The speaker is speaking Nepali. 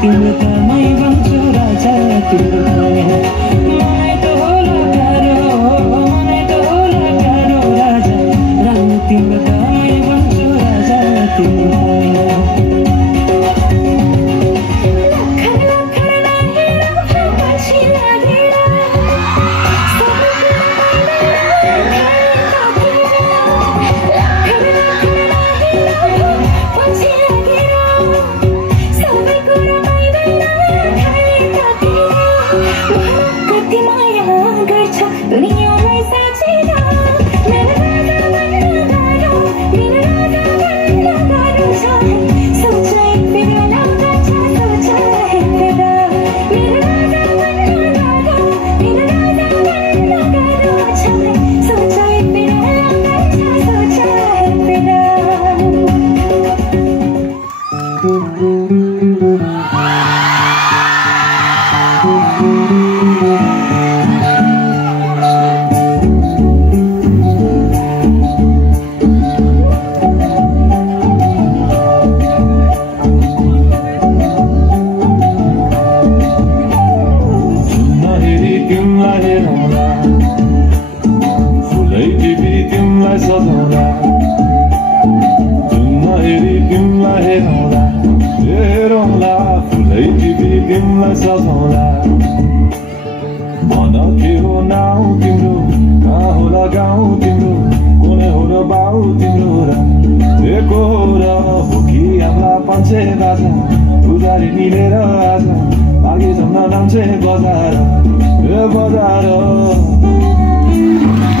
तिम्रो त मै भन्छु राजा तिम्रो मलाई त होला गाह्रो मलाई त होला गाह्रो राजा राम्रो तिम्रो त मै भन्छु राजा तिम्रो दुनियाँलाई साँचेर मेरो राजा भन्न गाह्रो मेरो राजा भन्न गाह्रो छ सोचाइ बिना लाग्छ सोचाइ बिना मेरो राजा भन्न गाह्रो मेरो राजा भन्न गाह्रो छ सोचाइ बिना लाग्छ सोचाइ बिना फुलै टिपी तिमीलाई सजाउँला जुन हेरी तिमीलाई हेरौँला हेरौँला फुलै टिपी तिमीलाई सजाउँला भन के हो नाउँ तिम्रो कहाँ होला गाउँ तिम्रो कुनै हो र बाउ तिम्रो र एको र हो कि हाम्रा पन्छे बाजा पुजारी मिलेर आज माघे जम्न नाम्छे बजार बजार